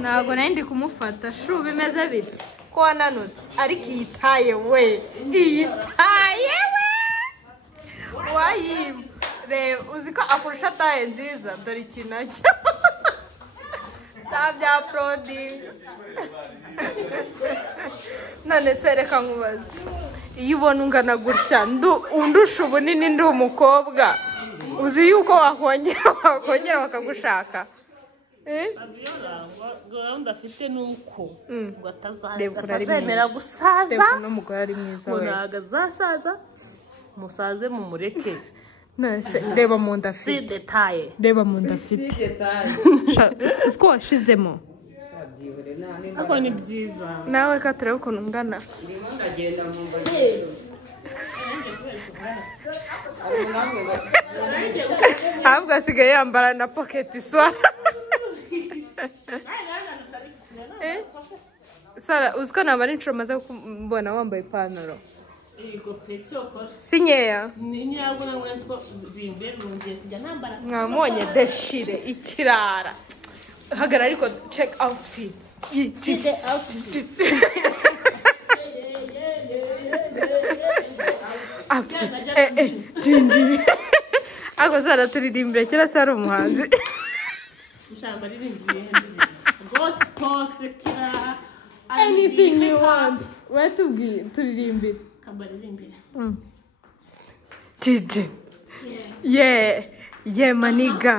Ntabwo nari kumufata shu bimeze bite ko wananutse ariko iyitaye we iyitaye we wayim reba uzi ko akurusha taye nziza dore iki nacyo bya prodi none se reka nkubaze iyo ubona ungana gutya undusha ubunini ndi umukobwa uzi yuko wakongera bakagushaka gahunda afite nuko ngo atazemera gusaza n'umugore ari mwiza we ntago azasaza musaze mu mureke nase reba mu nda afite si detaye reba mu nda afite uko washizemo ako ni byiza nawe ka turebe ukuntu ungana ahubwo asigaye yambara na pocket swara Sara uziko nabari inshuro maze kumbona wambaye ipantaro si nkeya mwamubonye deshire ikirara hagarara ariko check outfit jinji ako Sara turirimbire kera se ari umuhanzi anything you want where to be turirimbire Gigi yeah maniga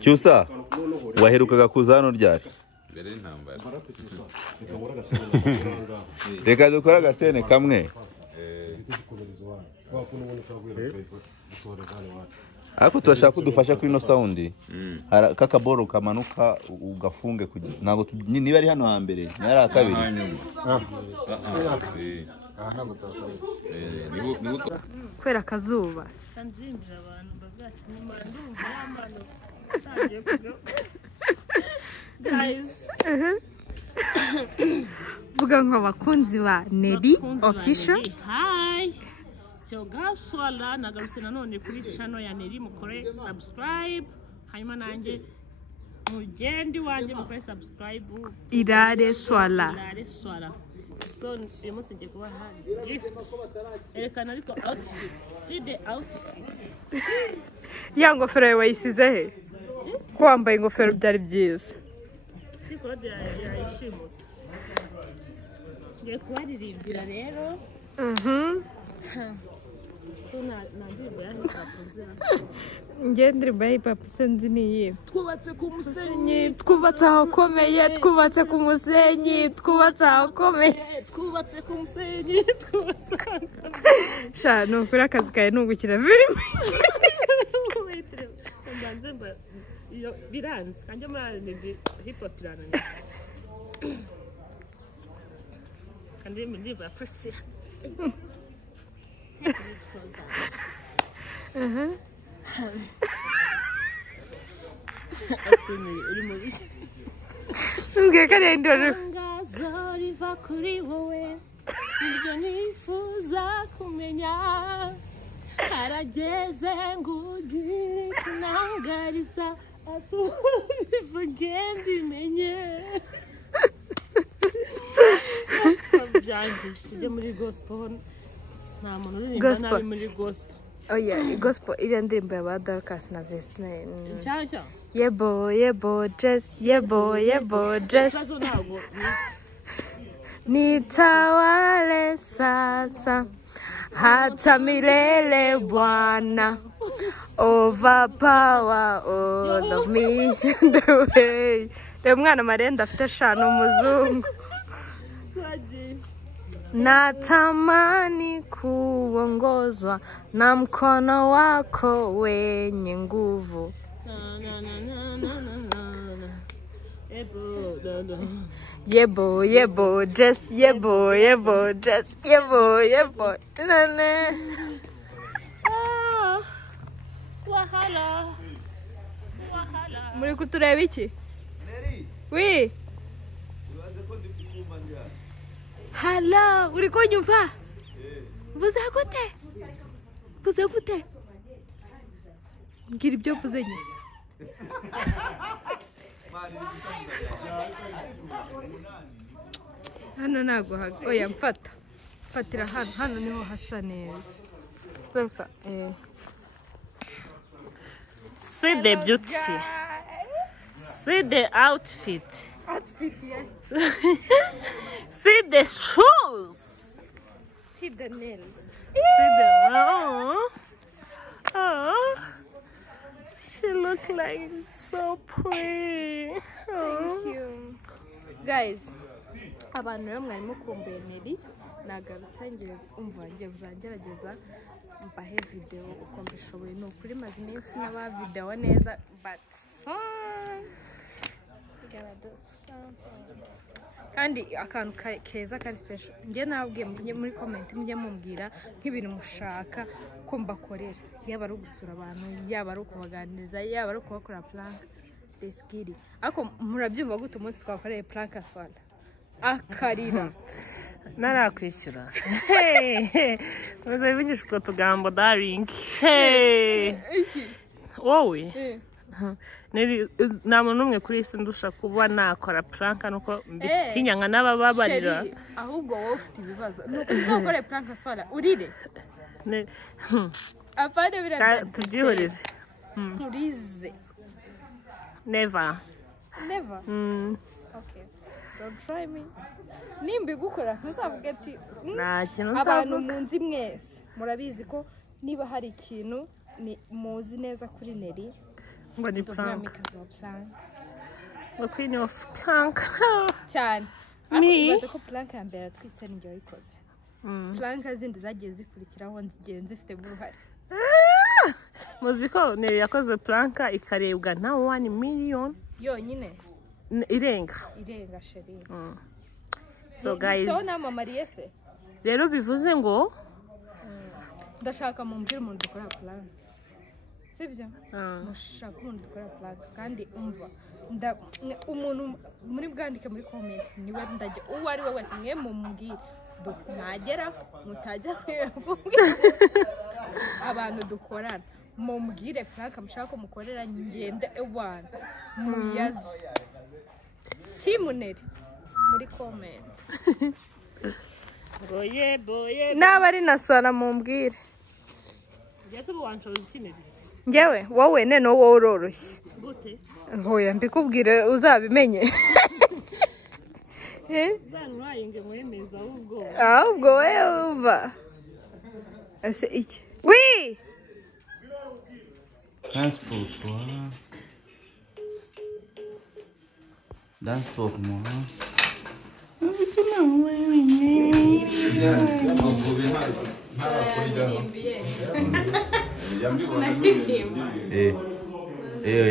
Cyusa waherukaga kuza hano ryari mbere y'intambara reka dukora agasene kamwe ariko turashaka kudufasha kuri no sound kakaboro kamanuka ugafunge ntago niba ari hano hambere nari akabiri kwera kazuba guys vuga ngo abakunzi ba Neri official hi cyo gaswala nagarutse nanone kuri channel ya Neri mukore subscribe hanyuma nanjye mugendi wanje mukore subscribe irare swala so yemutse ngiye kubaha gift erekana ariko outfit see the outfit ya ngofero yawe wayisize he ko wambaye ingofero byari byiza ngiye kubaririmbira rero njye ndirimbo ya hip hop sinzi niyi twubatse ku musenyi twubatse ahakomeye twubatse ku musenyi twubatse ahakomeye twubatse ku musenyi sha ni ukuri akazi kawe ni ugukina filime iyo biranze kanjye muri hip hop irananiye kandi indirimbo ya Priscilla uri mu biki mbwiye ko ari indoro itangazo riva kuri wowe nibyo nifuza kumenya harageze ngo ugire ikinangariza atubivuge mbimenye byanze tujye muri gospel nta muntu uririmba nabi muri gospel oya gospel iriya ndirimbo ya ba Dorcas na Vestine cyacyo yebo just nitawale sasa hata milele Bwana overpower all of me the way reba mwana marenda afite eshanu umuzungu natamani kuongozwa na mkono wako wenye nguvu yebo just wahala muri kutureba iki wi hala uri kunyumva vuze gute mbwira ibyo vuze nyine hano ntago oya mfatira hano niho hasa neza peka See the beauty. See the outfit. yeah. See the shoes. See the nails. See the oh. She looks like so pretty. Thank you. Guys, abantu rero mwari mukumbuye Neri nagarutse ngiye umva ngiye uzangerageza mbahe video uko mbishoboye no kuri maze iminsi n'aba video neza but kandi akantu keza kari special ngiye nabwiye muri comment mujye mumbwira nk'ibintu mushaka ko mbakorera yaba ari gusura abantu yaba ari kubaganiriza yaba ari kubakora plank deskiri ako murabyumva gute umunsi twakoreye plank aswala akarira narakwishyura bivugisha utwo tugambo darling wowe nta muntu n'umwe kuri isi ndusha kuba nakora plank nuko mbitinyanga n'abababarira ahubwo wowe ufite ibibazo nuko uzakore plank aswala urire apade bira tubyihurize urize never okay don't try me nimba gukora ntuzavuge ati nta kintu abantu munzi mwese murabizi ko niba hari ikintu ni muzi neza kuri Neri ngo ni plank ngo queen of plank cyane ibaze ko plank ya mbere twitse n'ingiye wayikoze plank zindi zagiye zikurikiraho nzigiye zifite uruhare muziko Neri yakoze plank ikarebwa na 1 million yonyine irenga sheri so guys so nama Mariese rero bivuze ngo ndashaka mumbwire umuntu dukora plank sibyo mushaka umuntu dukora plank kandi umva umuntu muri bwandike muri comment niwe ndajya uwo ari we wese mwe mumbwire nagera mutajya kwibwira abantu dukorana mumbwire plank mushaka mukorera ngende ewana muyazi Team Neri muri comment boye naba ari naswara mumbwire yese buwancoza ikineri ngewe wowe nene wowe uroroshye gute hoya mbikubwire uzabimenye zanwayinge mwemeza ahubwo wewe uva ese iki wi Dance for moi.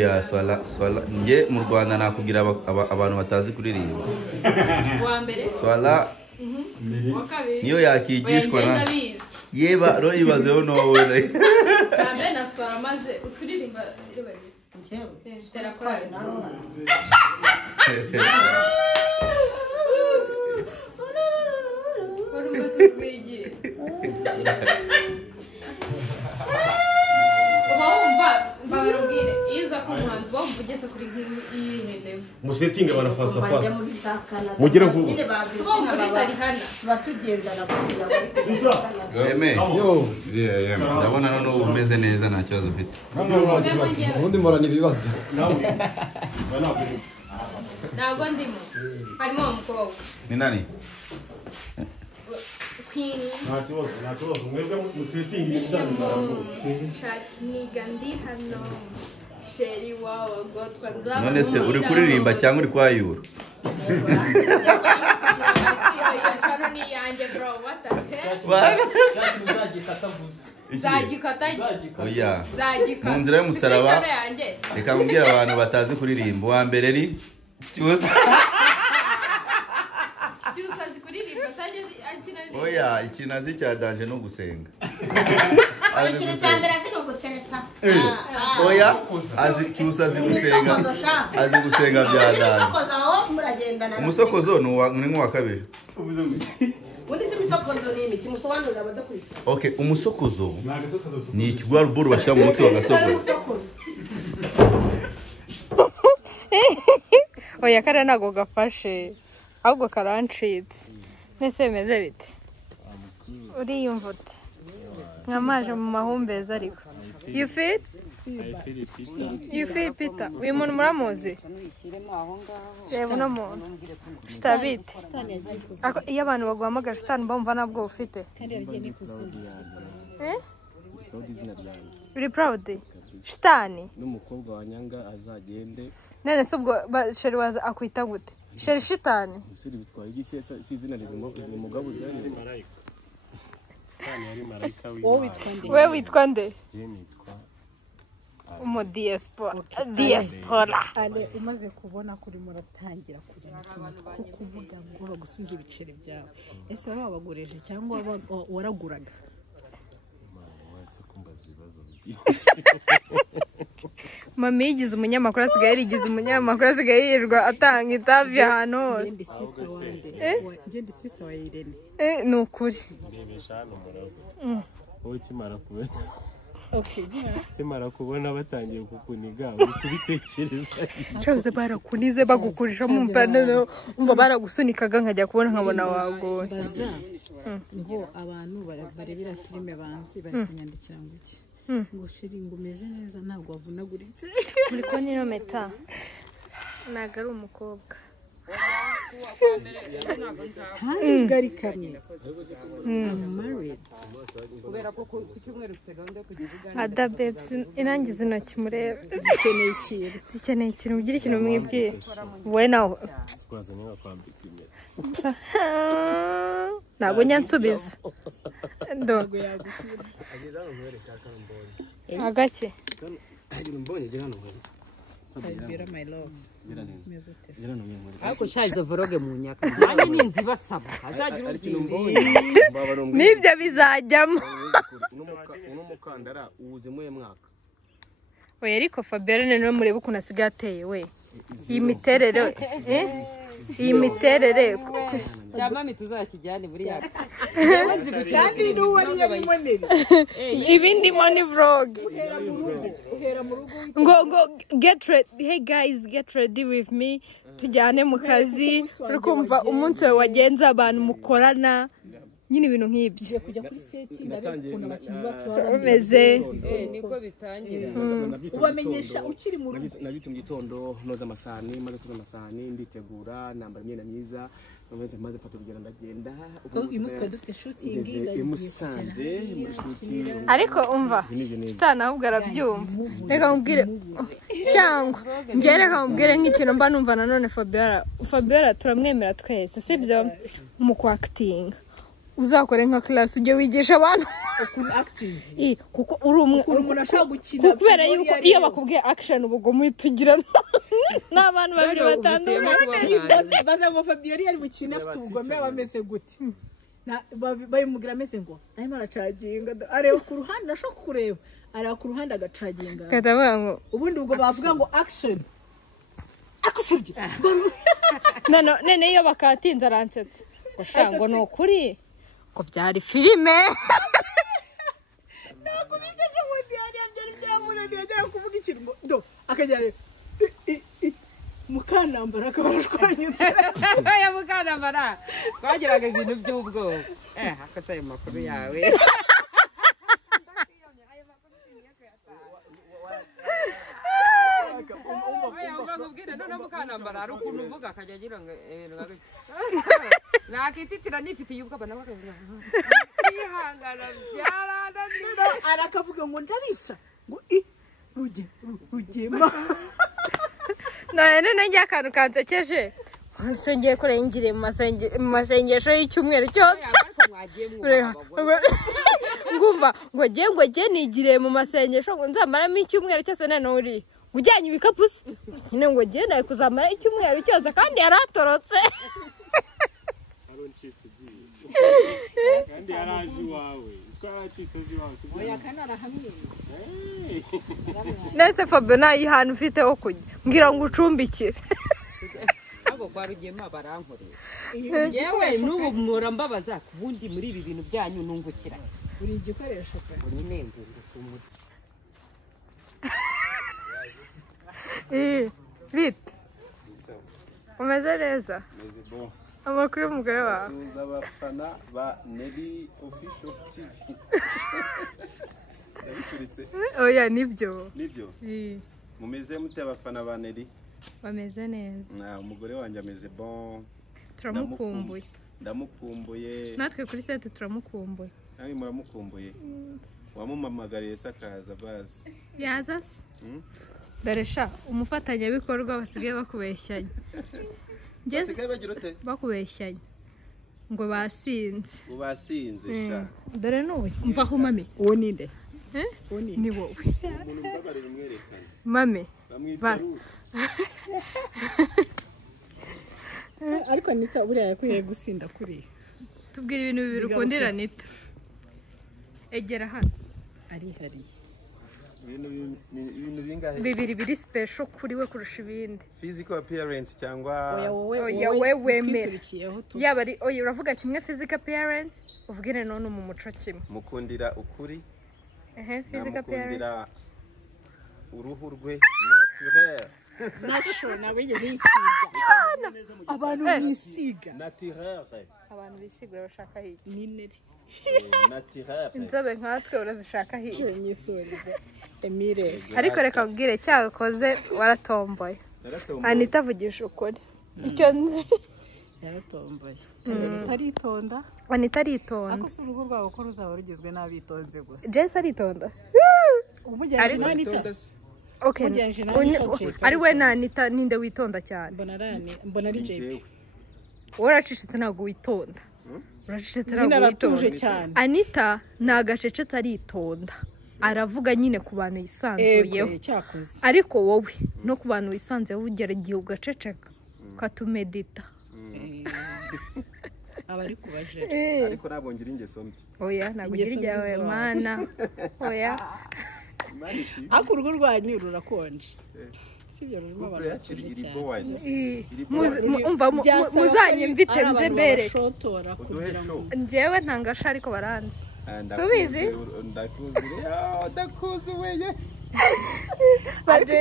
Ya swala nge mu Rwanda nakubwira abantu batazi kuririmba swala niyo yakigishwa na yeba ro ibazeho no we kambe na swala maze uturirimba tera kwa musetinga bana fast mugire vuba ndabona none umeze neza nta kibazo ufite ubundi murana ibibazo ntago ndimo harimo umukobwa ni nani Queen nta kibazo mwebwe musetinga ibijyanye niga ndi hano sheri wawe gotwa nzaba none se uri kuririmba cyangwa uri kwayura cyane ni yanjye bro what the heck zagikata oya zagikata mu nzira y'umusaraba reka mbwira abantu batazi kuririmba uwa mbere ni cyusa zikuririmba sajye akina oya ikintu azi cyadanje no gusenga ikintu cya mbere azi no gutereta oya cyusa azi gusenga bya dada umusokozo ni nk'uwa kabiri okay umusokozo ni ikigwaruburu bashyira mu mutwe bagasokoza oya kare ntago gafashe ahubwo karancitse nese bimeze bite uriyumva ute nkamaje mu mahumbezi ariko you feel Peter uyu muntu muramuzi reba uno muntu shitabite iyo abantu baguhamagara shitani bumva nabwo ufite uri proud shitani n'umukobwa wa nyanga azagende nene se ubwo sheri waza akwita gute sheri shitani usiri bitwaye igise si izina ririmo umugabo ujyanye marayika shitani yari marayika we witwa nde nitwa umu diaspora ale umaze kubona kuri muratangira kuzana utuntu two kuvuga ngo bagusubize ibiceri byawe ese waba wabagureje cyangwa waraguraga watse kumbaza ibibazo mami yigize umunyamakuru asigaye yarigize umunyamakuru asigaye yirirwa atanga interview ahantu hose ngende sister wa Irene ni ukuri ndebesha hano murago wowe kimara kubona kimara kubona batangiye kukuniga uri kubitekereza cyose barakunize bagukurisha mu mpano umva baragusunikaga nkajya kubona nkabona wagoye ngo abantu barebera filime banzi barakunyandikira ngo iki ngo shiri ngo umeze neza ntabwo wavunaguritse muri ko niyo meta ntago ari umukobwa gari kamwe kubera ko ku cyumweru ufite gahunda yo kugeza ugana ada babes inangiza intoki murebe zikeneye ikintu ugira ikintu mwibwiye wowe nawe twazanye bakwambika impeta ntago nyansubiza ndo agake mbonye gihano Bira my love ariko shayizo voroge mu nyaka nanjye ninzi basaba azagira uzindi nibyo bizajyamo n'umukandara uwuzimuye mwaka oya ariko Fabienne no murebe ukuntu asigaye ateye we iyi miterere cyamami tuzakijyane buri yaka kandi n'uwari yabimonera ibindi money vlog uhera mu rugo ngo get ready hey guys get ready with me tujyane mu kazi urukumva umunsi wawe wagenze abantu mukorana nyine ibintu nk'ibyo kujya kuri seti ndabikunda abakinnyi bacu bameze niko bitangira ubamenyesha ukiri mu rugo nabitse mu gitondo noza amasahani maze kuza amasahani nditegura nambara imyenda myiza maze mfata urugendo ndagenda uyu munsi twari dufite shooting imusanze muri shooting ariko umva shitani ahubwo arabyumva reka nkubwire cyangwa njye reka nkubwire nk'ikintu mba numva nanone Fabiola turamwemera twese sibyo mu kwakitinga uzakore nka class ujye wigisha abantu ukuri acting kuko uri umwe umuntu ashaka gukina kubera yuko iyo bakubwiye action ubwo muhitugira n'abantu babiri batandukanye baza ngo Fabiola yari bukina afite ubugome bameze gute bayimugira ameze ngo arimo aracaginga areba ku ruhande nashaka kureba areba ku ruhande agacaginga katavuga ngo ubundi ubwo bavuga ngo action akusubye none iyo bakatinze aransetse ngo ni ukuri ko byari filime ntabwo niseje ngo byari byamunaniye ajya kuvuga ikintu ngo do akajya Mukanambara akabarashwanyutse ya Mukanambara twagiraga ibintu by'ubwoba akasa ayo makuru yawe Mukanambara ari ukuntu uvuga akajya agira ngo nakititira nifitiye ubwoba nawe yihangana byarananira arakavuga ngo ndabisha ngo rugema none njye akantu kansekeje nsongeye kurengire mu masengesho y'icyumweru cyose ngumva ngo njye nigire mu masengesho ngo nzamaramo icyumweru cyose none uri ujyanye ibikapu se nyine ngo njye nawe kuzamara icyumweru cyose kandi yaratorotse kandi yaraje iwawe twacitse byose oya kanara hamwe ndetse Fabio nayihana ufite ho kujya mbwira ngo ucumbikire abo kwa Rugema barankorera yewe n'ubu mwora mbabaza kubundi muri ibi bintu byanyu nungukira uri igikoresho pe uri nenze ndusumura bite umeze neza meze bon amakuru y'umugore wawe suza abafana ba Neri Official TV ndabicuritse oya nibyo mumeze mute abafana ba Neri bameze neza umugore wanjye ameze bon turamukumbuye ndamukumbuye natwe kuri sete turamukumbuye nawe muramukumbuye wamumamagariye sakaza bazi yaza se dore sha umufatanyabikorwa basigaye bakubeshyanya basigaye bagira ute bakubeshyanya ngo basinze sha dore n'ubu mvaho mame uwo ninde ni wowe umuntu mbabarira umwerekane mame bamwita Rusi ariko Anita buriya yakwiye gusinda kuri tubwira ibintu bibiri ukundira Anita egera hano arihariye ibintu bingahe bibiri biri special kuri we kurusha ibindi physical appearance cyangwa oya we wemera yaba ari oya uravuga kimwe physical appearance ubwire none mu muco kimwe mukundira ukuri physical appearance mukundira uruhu rwe naturel nasho nawe yigeze yisiga abantu bisiga naturel abantu bisigura bashaka iki ninere naturel inzobe nkatwe urazishaka iki nyisoreze Emile ariko reka ubwire cyakoze waratomboye Anita avugisha ukuri icyo nzi yaratomboye aritonda Anita aritonda ako si urugo rwabo ko ruzaba rugizwe n'abitonze gusa Jess aritonda umujyanye na Anita okay ari we na Anita ninde witonda cyane mbona ari JP uracicitse ntabwo witonda uracicitse ntabwo witonda cyane Anita nagacecetse aritonda aravuga nyine ku bantu yisanzuyeho ariko wowe no ku bantu wisanzuyeho ugera igihe ugaceceka ukatumedita abari kubaje ariko ntabwo ngira ingeso mbi oya ntabwo ugira ijyawe mana oya ako urugo rwanyu rurakonje sibyo rurimo abantu muzanye mvite nze mbere njyewe ntangasha ariko baranze subizi ndakuzi weye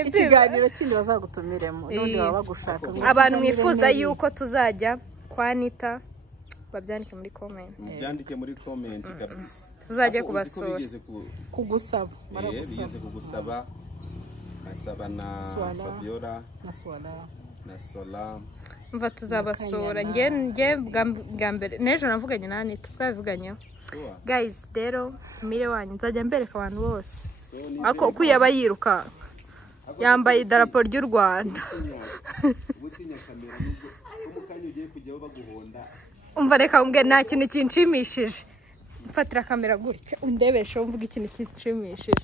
ikiganiro kindi bazagutumiremo n'undi baba bagushaka abantu mwifuza yuko tuzajya kwa Anita babyandike muri comment byandike muri comment kabisa tuzajye kubasura kugusaba bigeze kugusaba asaba na Fabiola na Sola mva tuzabasura nge bwa mbere n'ejo navuganye na Anita twabivuganyeho guys rero mire wanyu nzajya mbereka abantu bose ako kuyaba yiruka yambaye idarapo ry'u Rwanda umva reka mbwe nta kintu kinshimishije mfatira kamera gutya undebesha umvuga ikintu kinshimishije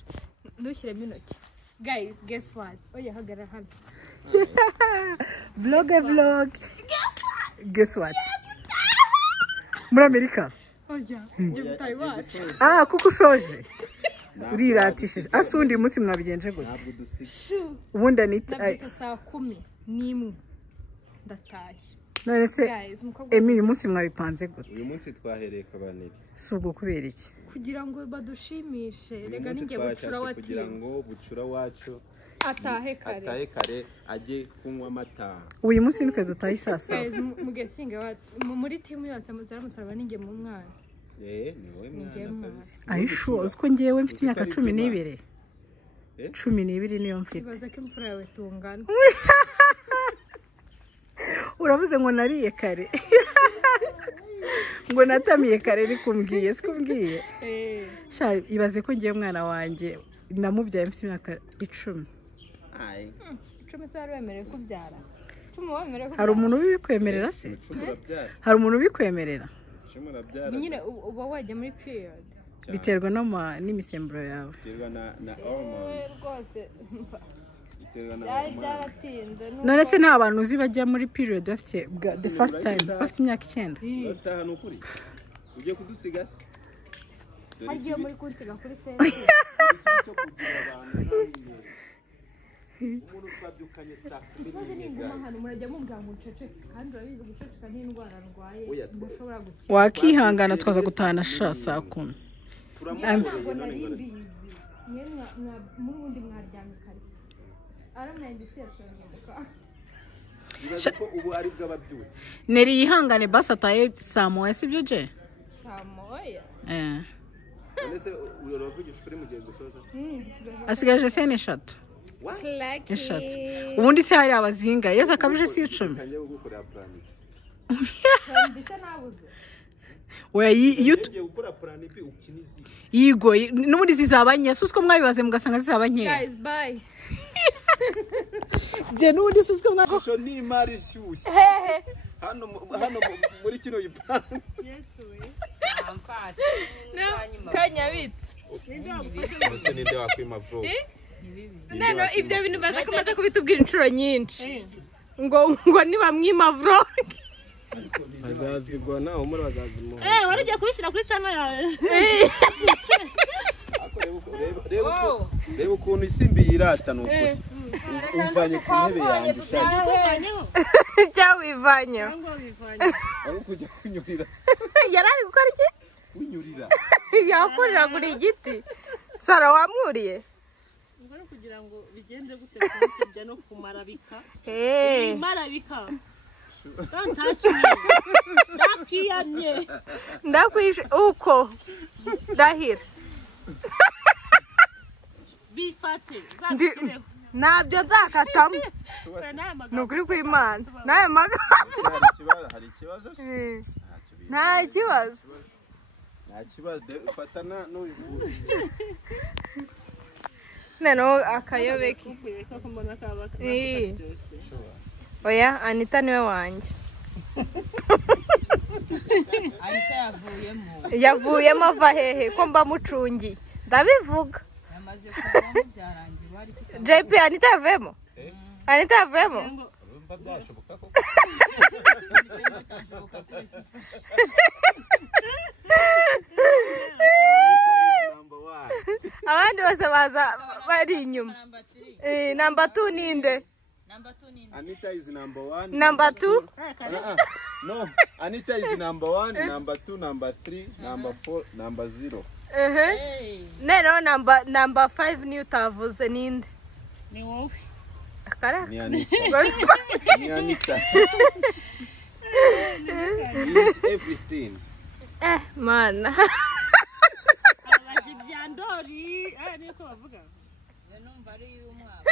ndushyiremo intoki guys guess what oya hagarara hano vlog guess what muri Amerika oya kuko ushoje uriratishije asundi umunsi mwabigenje gute ubundi Anita saa 10:01 ndatashye none se Emi uyu munsi mwabipanze gute uyu munsi twahereye kabaneri si ubwo kubera iki kugira ngo badushimishe rega ninjye bucura wati kugira ngo bucura wacu atahe kare ajye kunywa amata uyu munsi nitwe dutaye sasa mugesinga muri timu yose muzaramusaraba ninjye mu mwana ni wowe mwana ayisho uziko ngewe mfite imyaka 12 12 niyo mfite baza ko imfura yawe tungana uravuze ngo nariye kare ngo natamiye kare rikumbwiye sikumbwiye sha ibaze ko ngiye umwana wanjye namubyaye mfite imyaka 10 10 se wemerewe kubyara hari umuntu ubikwemerera se hari umuntu ubikwemerera nyine uba wajya muri period biterwa n'imisemburo yawe biterwa na hormones rwose none se nta bantu uzi bajya muri period bafite the first time bafite imyaka 9 bataha n'ukuri ugiye kudusiga se hagiye muri kunsiga kuri fesi cyo kugira abantu umuntu twabyukanye saa 10 hano murajya mumbwira ngo uceceke kandi urabizi guceceka ni indwara ndwaye mushobora gukira wakihangana twaza gutahana saa 10 ntabwo nari mbizi mubundi mwaryamye kare aramwanditse yasangaga ko ubu ari bw'ababyutse neri yihangane basi ataye saa moya sibyo je saa moya nese uravugisha kuri mugenzi usoza asigaje sene 3 eshatu ubundi se hari abazinga yeza akabije si 10 kanje gukorera plan mbise nabuze we ugiye gukora plan B ukinizi yigo n'ubundi zizabanye susko mwabibaze mugasanga zizabanye guys bye je n'ubundi susko mwakosho ni mari shyushye hano muri kino gipangu amfashe kanyabit ese ninde wakwima vlog nano ibyo bintu baza kumaza kubitubwira inshuro nyinshi ngo nibamwima vlog azazigwa nawe muri bazazimo warujya kubishyira kuri channel yawe reba ukuntu isimbi yirata nuko umvanye ku ntebe yanjye cyawivanyeho aho kujya kunyurira yarari gukora iki kunyurira yakurira kuri igiti sara wamwuriye kugira ngo bigende gute kujya no kumarabika marabika ndakiyamye ndakwishe uko ndahira bifate zabisireho ntabyo nzakatamo ni ukuri kw'Imana nawe hari ikibazo nta kibazo fatana n'uyu nano akayobeke oya Anita niwe wanjye Anita yavuyemo ava hehe ko mbamucungiye ndabivuga yamaze kuvamo byarangiye wari JP Anita yavuyemo Anita yavuyemo urumva byashoboka ko abandi bose baza bari inyuma number 2 ninde Anita is number 1 number 2 no Anita is number 1 number 2 number 3 number 4 number 0 nero number 5 ni utavuze ninde ni wowe akara ni Anita ni Anita is everything mana abaje byandori niko bavuga numva ari y'umwaka